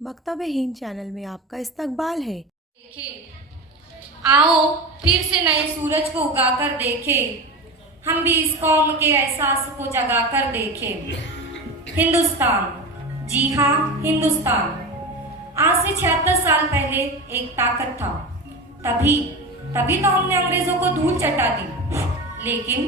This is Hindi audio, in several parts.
मकतब-ए-हिंद चैनल में आपका इस्तकबाल है। आओ फिर से नए सूरज को उगाकर देखें, हम भी इस कौम के एहसास को जगाकर देखें। हिंदुस्तान, जी हाँ हिंदुस्तान। आज से 76 साल पहले एक ताकत था। तभी तभी तो हमने अंग्रेजों को धूल चटा दी। लेकिन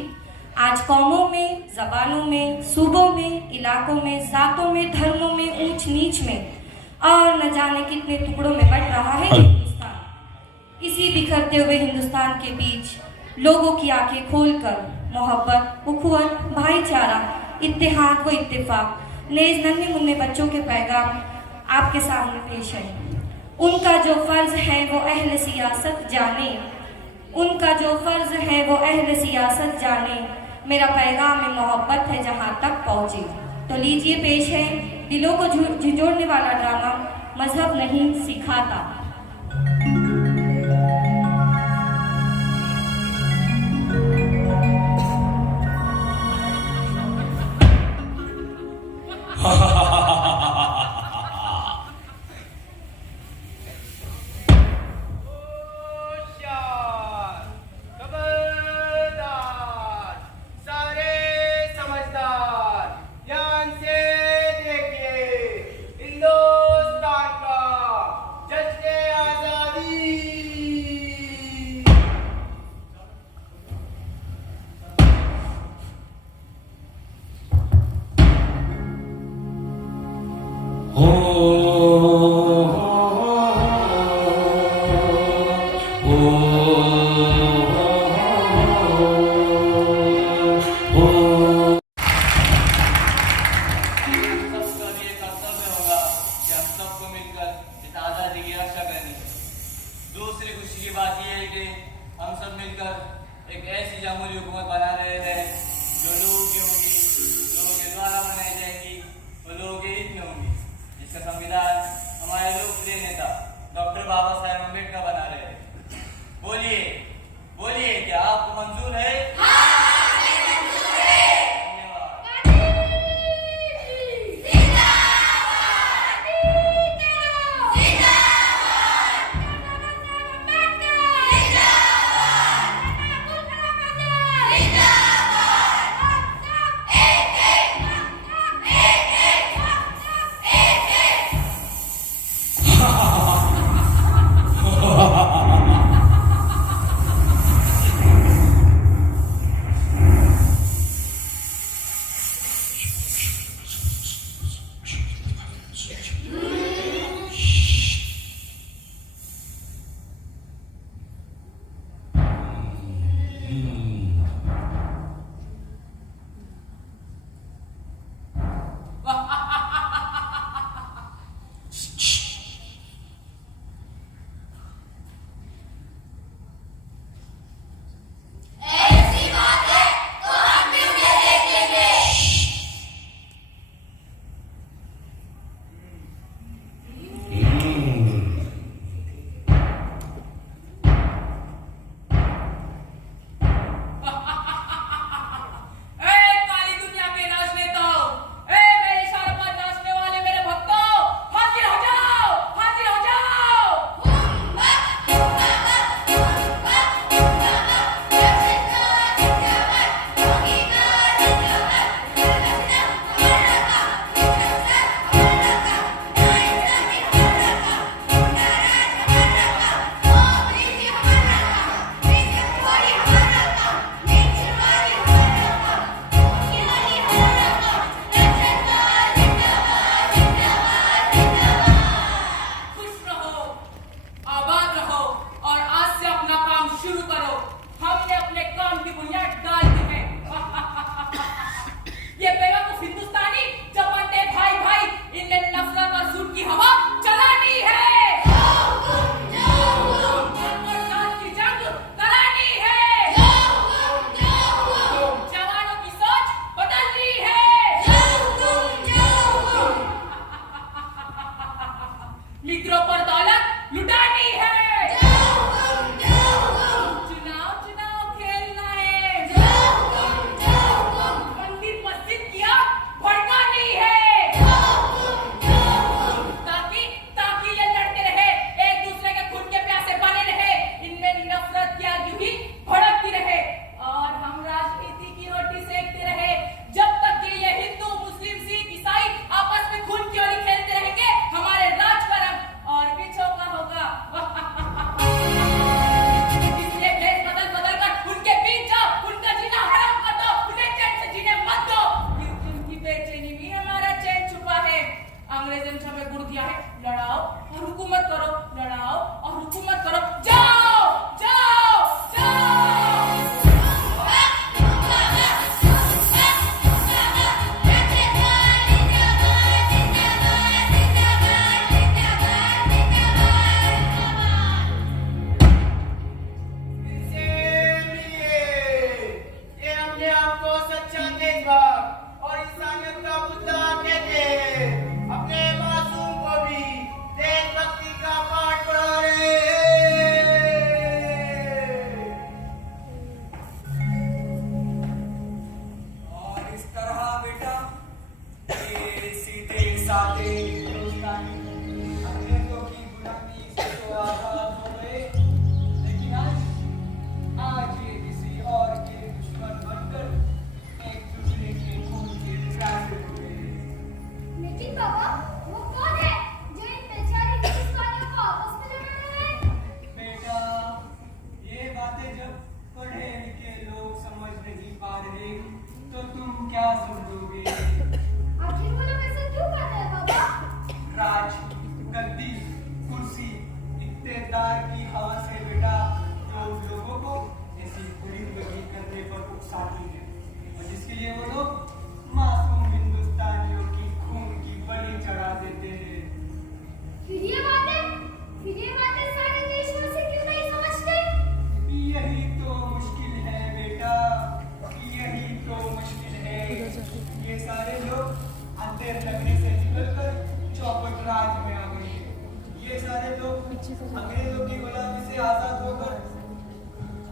आज कौमों में, जबानों में, सूबों में, इलाकों में, जातों में, धर्मों में, ऊंच नीच में और न जाने कितने टुकड़ों में बंट रहा है हिंदुस्तान। इसी बिखरते हुए हिंदुस्तान के बीच लोगों की आंखें खोलकर मोहब्बत, उखुवत, भाईचारा, इत्तेहाद व इत्तेफाक, नेज नन्हे मुन्ने बच्चों के पैगाम आपके सामने पेश है। उनका जो फर्ज है वो अहले सियासत जाने, उनका जो फर्ज है वो अहले सियासत जाने, मेरा पैगाम में मोहब्बत है जहाँ तक पहुँचे। तो लीजिए पेश है दिलों को झिझोड़ने वाला ड्रामा मजहब नहीं सिखाता। दूसरी खुशी की बात यह है कि हम सब मिलकर एक ऐसी जमहूरी हुकूमत बना रहे हैं जो लोगों की होगी, लोगों के द्वारा बनाई जाएगी और लोगों के हित में होगी, जिसका संविधान हमारे लोकप्रिय नेता डॉक्टर बाबा साहेब अम्बेडकर बना रहे हैं। बोलिए बोलिए, क्या आपको मंजूर है? छोड़ दिया है, लड़ाओ और हुकूमत करो, लड़ाओ और हुकूमत करो। जाओ जाओ जाओ। ये अपने आप को सच्चा देशभक्त और इंसानियत का बुद्धा कहते हैं। अपने मासूम को भी देशभक्ति का पाठ पढ़ा रहे हैं। और इस तरह बेटा ये सीधे साधे हिंदुस्तानी अंग्रेजों की गुलामी से तो आजाद हो गए, लेकिन आज ये किसी और के दुश्मन बनकर एक दूसरे के खून के प्यासे हुए। लेकिन बाबा, वो कौन है जो इन बेचारे हिंदुस्तानियों को आपस में लड़ रहे हैं? बेटा ये बातें जब पढ़े लिखे लोग समझ नहीं पा रहे तो तुम क्या समझोगे। आखिर वो लोग ऐसा क्यों कर रहे हैं बाबा? राज, गद्दी, कुर्सी, इख्तियार की हवा से बेटा लोग लोगों को ऐसी बुरी बगी करने पर उकसाती है, और जिसके लिए वो लोग मासूम हिंदुस्तानियों की खून की बलि चढ़ा देते हैं। फिर ये बातें सारे देशवासी क्यों नहीं समझते? यही तो मुश्किल है बेटा, यही तो मुश्किल है। ये सारे लोग अंधेर लगने से निकलकर चौपट राज में आ गए हैं। ये सारे लोग अंग्रेजों की गुलामी से आजाद होकर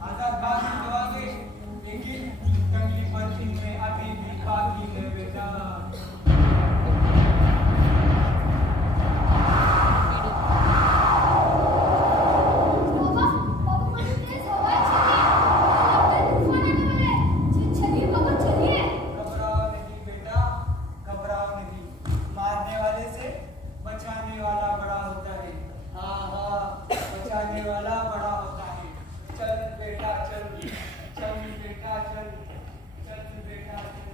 आजाद बागी तो आ गए, लेकिन तकलीफ इनमें अभी भी बाकी है बेटा। बाबा, मुझे तेज हवाएं चली है। लगता है तूफान आने वाला है। चलिए बाबा, चलिए। घबराओ नहीं बेटा, घबराओ नहीं। मारने वाले से बचाने वाला बड़ा होता है। हाँ हाँ, बचाने वाला बड़ा होता है। चल बेटा चल, चल बेटा चल, चल बेटा चल, चल बेटा चल।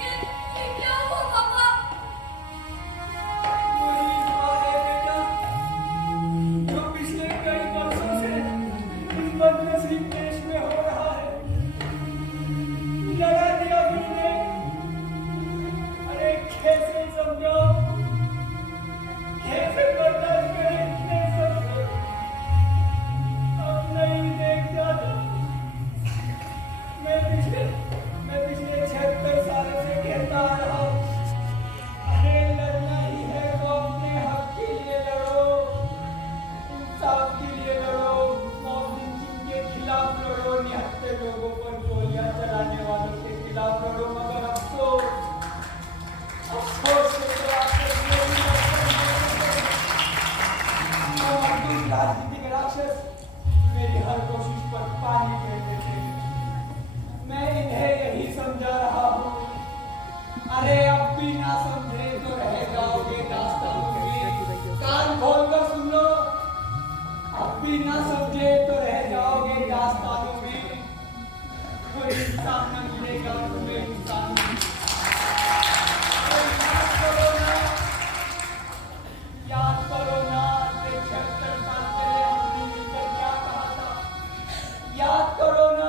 ये क्या हुआ बाबा? वही बात है बेटा, जो पिछले कई वर्षों से इस बदनसीब देश में हो रहा है। लगा दिया तुमने, अरे कैसे समझो, कैसे बर्दाश्त करें इतने सब। अब नहीं देख जाता। मैं पिछले 76 साल से कहता आ रहा हूँ, अरे लड़ना ही है तो अपने हक के लिए लड़ो, इंसाफ के लिए लड़ो, मॉब के खिलाफ लड़ो, निहत्थे लोगों पर गोलियां चलाने वालों के खिलाफ लड़ो। मगर अफसोस से तो आपको ये भी मजदूर राजनीतिक राक्षस मेरी हर कोशिश पर पानी फेर देते हैं। मैं इन्हें यही समझा रहा हूँ, अरे अब भी ना समझे तो रह जाओगे दास्तानों में। कान खोलकर सुन लो, अब भी ना समझे तो रह जाओगे दास्तानों में। कोई इंसान न मिलेगा तुम्हें इंसान में। तो याद करो ना, याद करो ना, 76 साल पहले हमने मिलकर क्या कहा था। याद करो ना।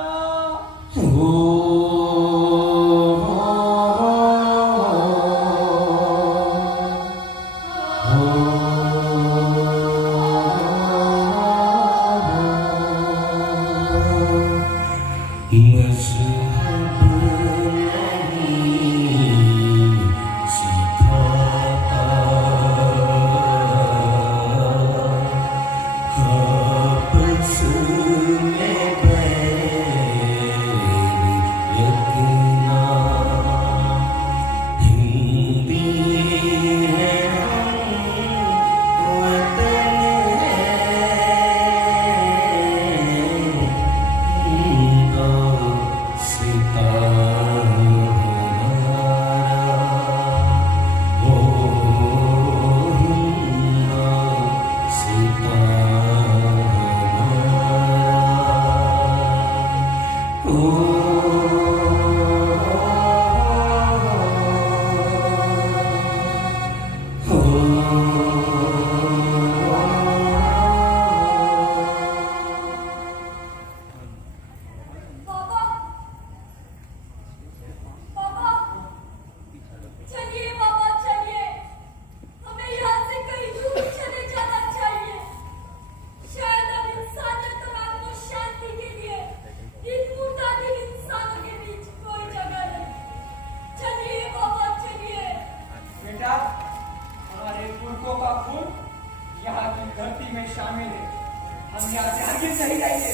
मज़हब मिले। हम यहाँ से हरगिज़ नहीं जाएंगे।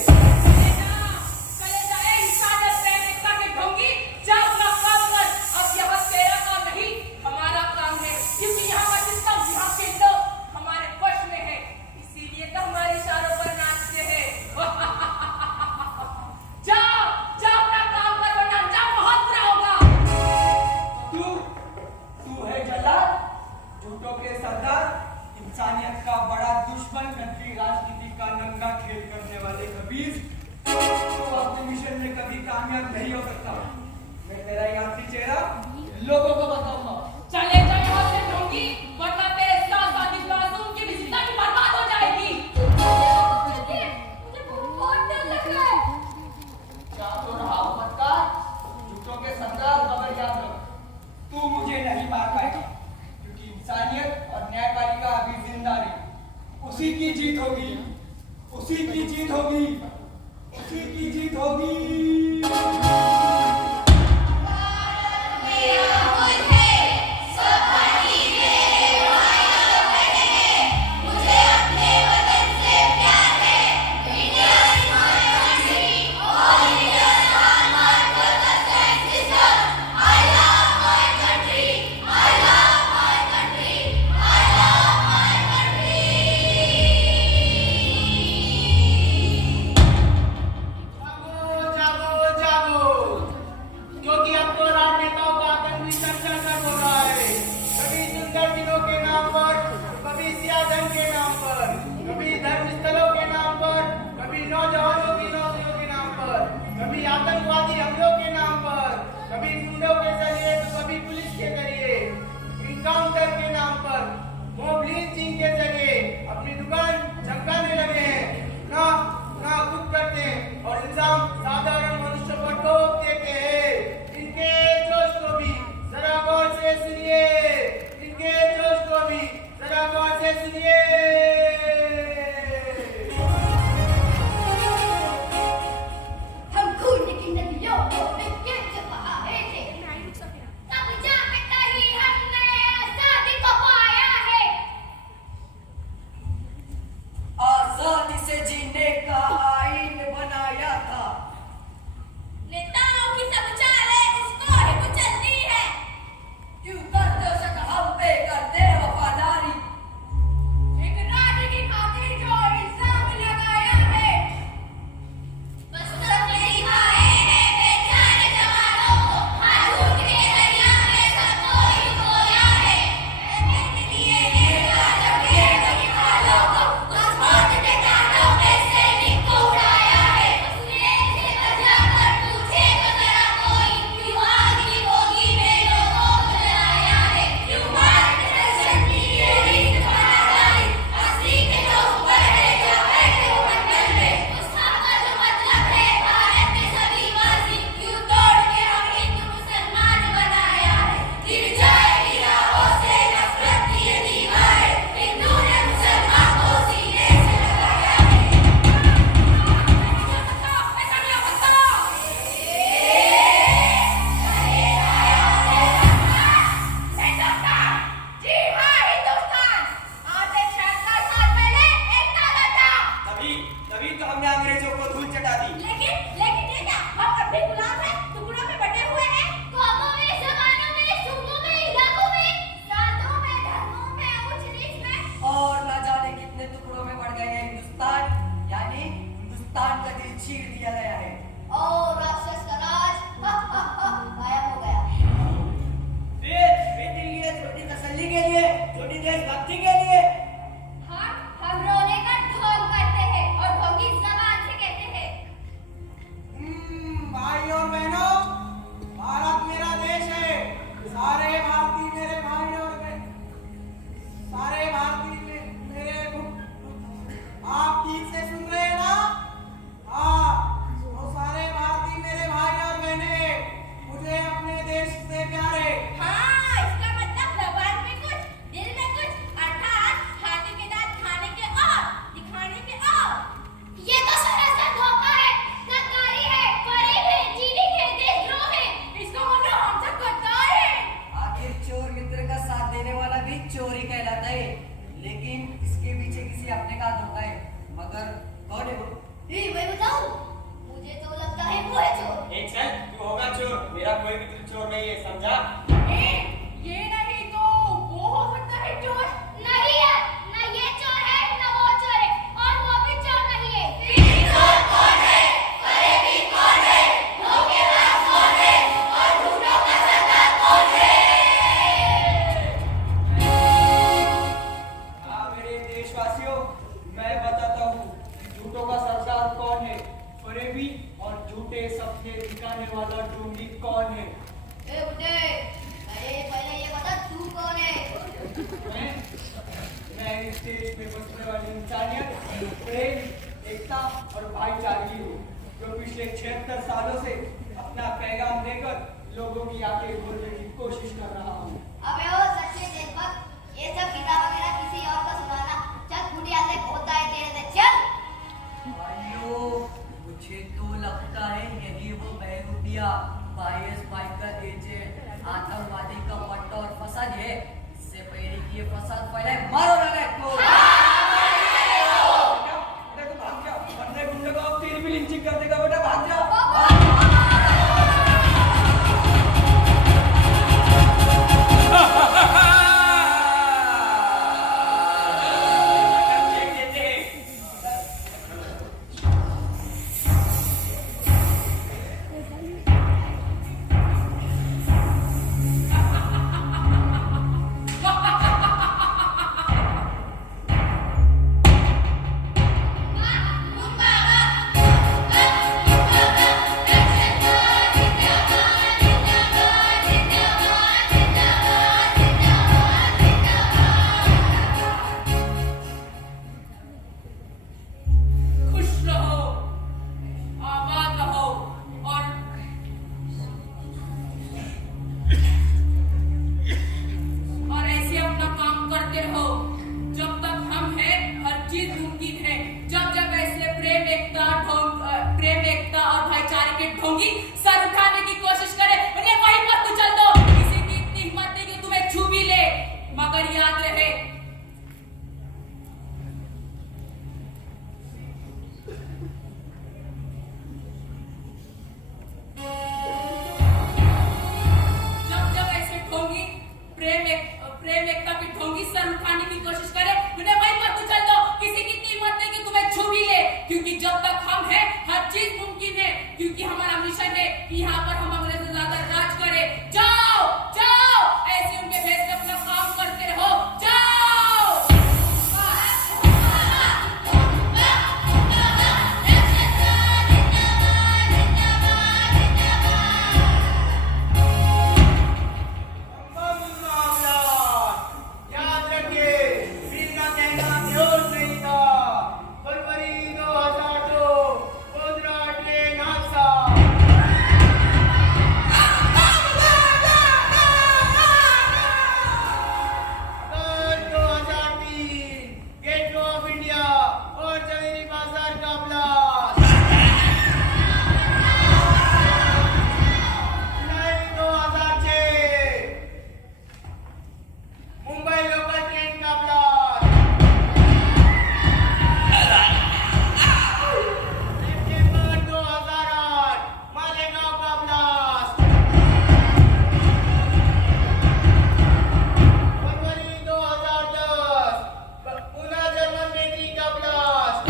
चले जा ए इंसानियत पे एकता के ढोंगी, जा अपना काम कर। अब यहाँ तेरा काम नहीं, हमारा काम है, क्योंकि यहाँ का सिस्टम, यहाँ के लोग हमारे वश में है, इसीलिए तो हमारे इशारों पर नाचते हैं। जाओ जाओ अपना काम कर, वरना अंजाम बहुत बुरा होगा। तू है जल्लाद, झूठों के सरदार, इंसानियत का बड़ा दुश्मन, नकली राजनीति का नंगा खेल करने वाले खबीज। तू अपने मिशन में कभी कामयाब नहीं हो सकता। मैं तेरा ये आखिरी चेहरा लोगों को बताऊंगा। चले जा यहाँ से ढोंगी, वरना तेरे साथ इस मासूम की भी जिंदगी बर्बाद हो जाएगी। मुझे बहुत डर लग रहा है। क्या तो रहा मतकार, झूठों के सरदार, मगर याद रख, तू मुझे नहीं मार पाएगा, क्योंकि इंसानियत और न्यायपालिका अभी जिंदा है। उसी की जीत होगी, उसी की जीत होगी, उसी की जीत होगी। हाँ, इसका मतलब जबान में कुछ, दिल में कुछ, अर्थात फरेबी और झूठे सपने दिखाने वाला ढोंगी कौन है? ए बुड्ढे, अरे पहले ये बता तू कौन है? मैं इस देश में बसने वाली इंसानियत, प्रेम, एकता और भाईचारगी हूँ, जो पिछले 76 सालों से अपना पैगाम देकर लोगों की आंखें खोलने की कोशिश कर रहा हूँ। अबे ओ सच्चे देशभक्त, ये सब किताब वगैरह किसी और को सुनाना। चल बुढ़िया से होता है तेरे से, चल। भाइयों, मुझे तो लगता है यही वो बहरूपिया ISI का एजेंट आतंकवादी का पट्टा और फसाद है। इससे पहले कि ये फसाद फैले, मारो लगा इसको। बेटा तो भाग जा, वरना गुंडे को अब तेरी भी लिंचिंग कर देगा। बेटा भाग जा। खुश रहो, आबाद रहो और ऐसे अपना काम करते रहो। जब तक हम हैं, हर चीज मुमकिन है। जब जब ऐसे प्रेम एकता और भाईचारे के ढोंगी सर उठाने की कोशिश करे, उन्हें वहीं पर कुचल दो। किसी की इतनी हिम्मत नहीं कि तुम्हें छू भी ले, मगर याद रहे जब जब ऐसे ढोंगी प्रेम एकता की ढोंगी सर उठाने की कोशिश करे, उन्हें वहीं पर कुचल दो। किसी की इतनी हिम्मत नहीं कि तुम्हें छू भी ले, क्योंकि जब तक हम हैं, हर चीज मुमकिन है। क्योंकि हमारा मिशन है कि यहाँ पर हम अंग्रेजों से ज्यादा राज करें। जाओ जाओ, ऐसे उनके भेष में अपना काम करते रहो। जाओ। याद रखिए, वीर का कहना ध्यान नहीं था। फरवरी 2002, गोधरा ट्रेन हादसा। अगस्त 2003, गेट ऑफ इंडिया और जवेरी बाजार का ब्लास्ट। जुलाई 2006, मुंबई लोकल ट्रेन का ब्लास्ट। सितंबर 2008, मालेगांव का ब्लास्ट। फरवरी 2010, पुणे जर्मन बेकरी का ब्लास्ट।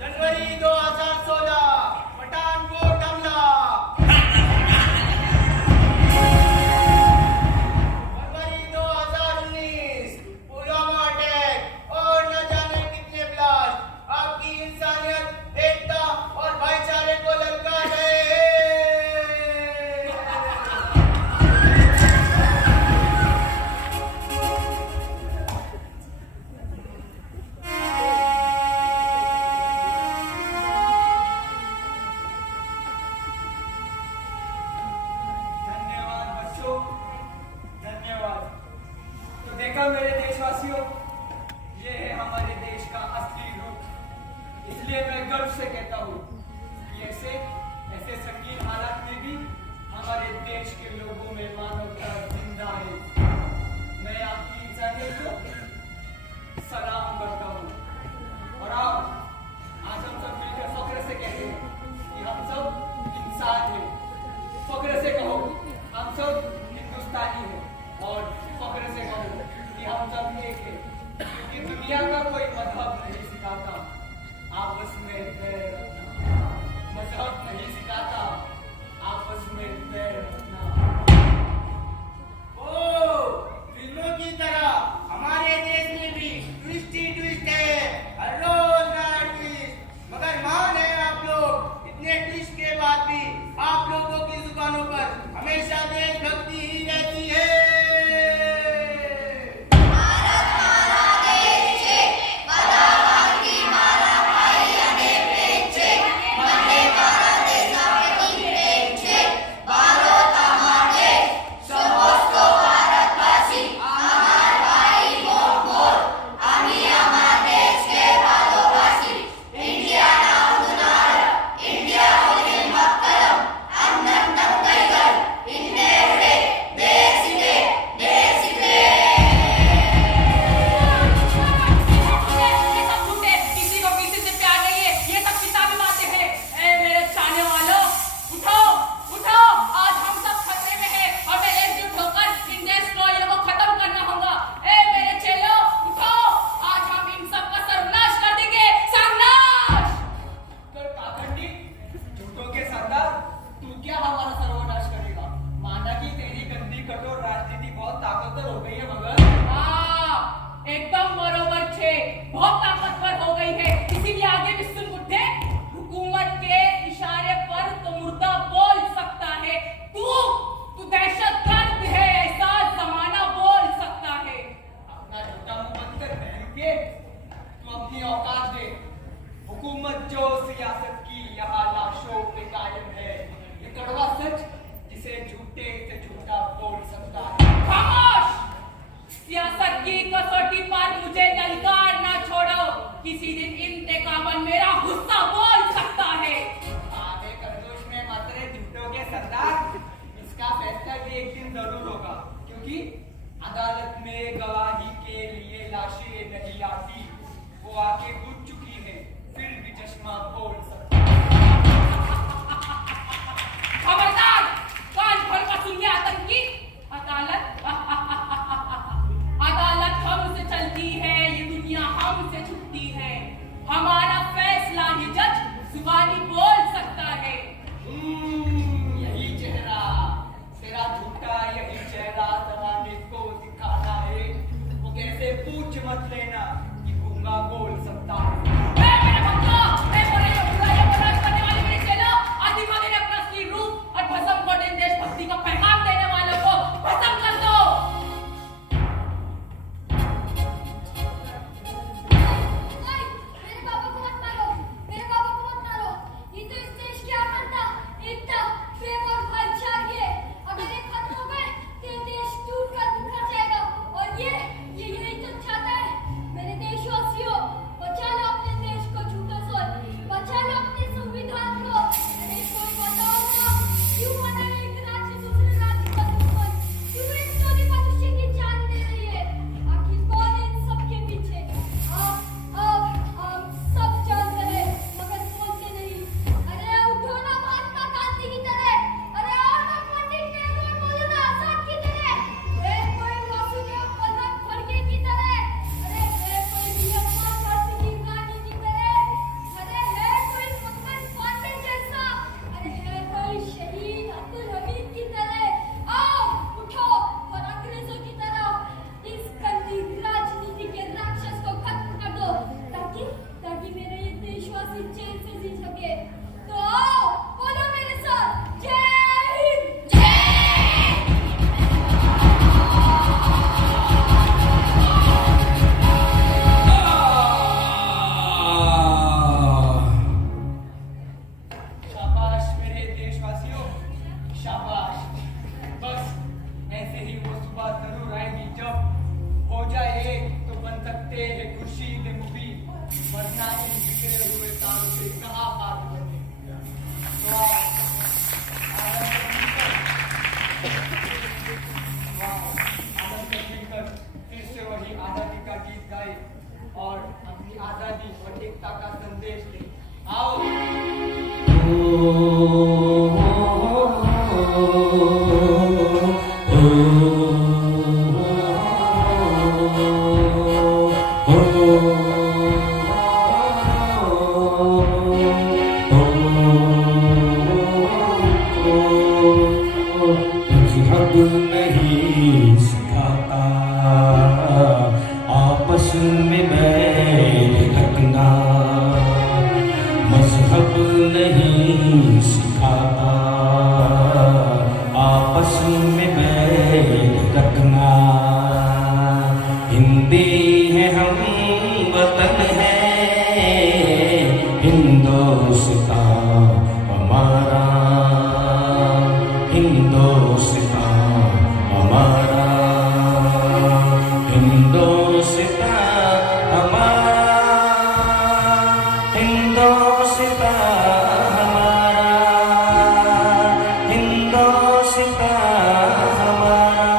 जनवरी 2016, पठानकोट हमला। फरवरी 2019, पुलवामा अटैक और न जाने कितने ब्लास्ट। आपकी इंसानियत, एकता और भाईचारे को ललकार है। धन्यवाद बच्चों, धन्यवाद। तो देखा मेरे देशवासियों, ये है हमारे देश का असली रूप। इसलिए मैं गर्व से कहता हूँ कि ऐसे संगीन हालात में भी हमारे देश के लोगों में मानवता जिंदा है। मैं आपकी इंसानियत को सलाम करता हूँ। और आज हम सब मिलकर फख्र से कहते हैं कि हम सब इंसान हैं। फख्र से कहो हम सब हिंदुस्तानी हैं, और फख्र से कहो कि हम सब एक हैं। क्योंकि दुनिया का कोई मजहब नहीं सिखाता आपस में बैर रखना। मजहब नहीं सिखाता आपस में बैर रखना। ओ, फिल्मों की तरह हमारे देश में भी ट्विस्ट है। हमारा फैसला ही जज जुबानी बोल सकता है। यही चेहरा तेरा झूठा, यही चेहरा जमाने को दिखाना है। वो कैसे पूछ मत लेना कि गूंगा बोल सकता है। मेरे बच्चों, मैं बोले जो बुराई बर्दाश्त करने वाले मेरे चेलों, आज दिखाने ने अपना असली रूप और भस्म को दिन देशभक्ति का पैगाम देने वालों को भस्म कर दो। नहीं, मेरे पापा को मत मारो, मेरे पापा को मत मारो। ये तो इस देश की आत्मा, एकता, प्रेम और भाईचारे है। अगर ये खत्म हो गए तो ये देश टूट कर बिखर जाएगा। और ये यही तो चाहता है। मेरे देशवासियों, बचा लो अपने देश को झूठों से, बचा लो अपने संविधान को। अरे कोई बताओ ना, क्यों बना है एक राज्य दूसरे राज्य का दुश्मन? क्यों एक सोने मनुष्य की जान ले रही है? आखिर कौन है इन सबके पीछे? आप सब जानते हैं, मगर बोलते नहीं। अरे उठो ना महात्मा गांधी की तरह, अरे आओ ना पंडित नेहरू और मौलाना आजाद की तरह, कोई वासुदेव बल्लभ फड़के की तरह, अरे कोई वीरप्पा मोहन की रानी की तरह, अरे कोई मंगल पांडे जैसा, अरे कोई शहीद अब्दुल हमीद की तरह। आओ उठो और अंग्रेजों की तरह इस गंदी राजनीति के राक्षस को खत्म कर दो, ताकि मेरे ये देशवासी चैन से जी सके। तो आओ बोलो मेरे साथ, जय हिंद, जय। शाबाश मेरे देशवासियों, शाबाश। बस ऐसे ही वो सुबह जरूर आएगी जब हो जाए एक तो बन सकते हैं खुर्शीद मुबीन, वरना इन बिखरे हुए तार से कहाँ बात बने। तो आओ, आनंद से मिलकर फिर से वही आजादी का गीत गाए और अपनी आजादी और एकता का संदेश दे। आओ। मजहब नहीं सिखाता आपस में बैर रखना, मजहब नहीं सिखाता आपस में बैर रखना। हिंदी है हम वतन है हिंदुस्तान हमारा, हिंदुस्तान हमारा, हिंदुस्तान हमारा, हिंदुस्तान हमारा, हिंदुस्तान हमारा।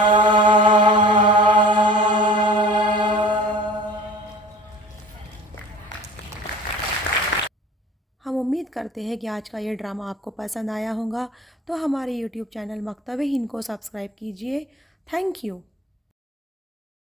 हम उम्मीद करते हैं कि आज का ये ड्रामा आपको पसंद आया होगा। तो हमारे YouTube चैनल मकतब-ए-हिंद को सब्सक्राइब कीजिए। Thank you.